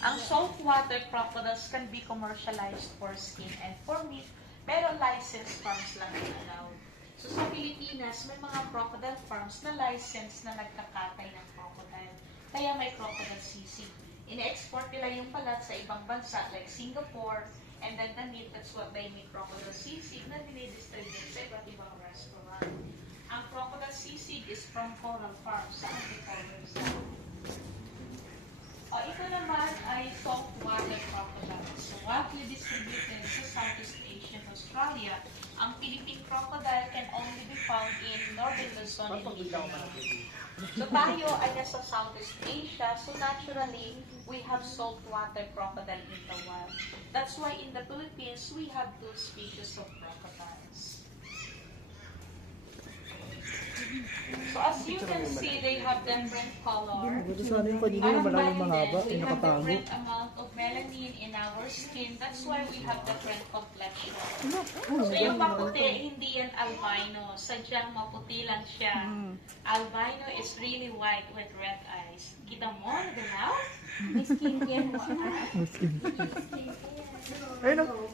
Ang saltwater crocodiles can be commercialized for skin and for meat, pero licensed farms lang yung allowed. So sa Pilipinas, may mga crocodile farms na license na nagkakatay ng crocodile. Kaya may crocodile sisig. Ine-export nila yung balat sa ibang bansa like Singapore, and then the meat, that's what they make crocodile sisig na dinidistribute sa iba't ibang restaurant. Ang crocodile sisig is from Coral Farm sa Antipolo. Ito naman ay saltwater crocodile. So, widely distributed sa Southeast Asia and Australia. Ang Philippine crocodile can only be found in Northern Luzon and Mindanao. So, tayo ay nasa Southeast Asia. So, naturally, we have saltwater crocodile in the wild. That's why in the Philippines, we have two species of crocodiles. So as you can see, they have different color. Sana yung kanina yung maraming mahaba, We yung have nakatago. different amount of melanin in our skin. That's why we have different complexion. So yung maputi, hindi yan albino. Sadyang maputi lang siya. Albino is really white with red eyes. Kita mo, ganaw? May skincare mo. Ayun o.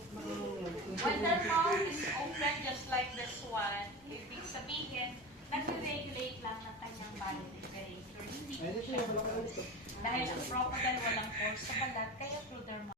When their mouth is open just like this one, ibig sabihin, nag-regulate lang ng kanyang body temperature. Hindi siya. Dahil ang crocodile walang pores sa balat, kaya through their mouth.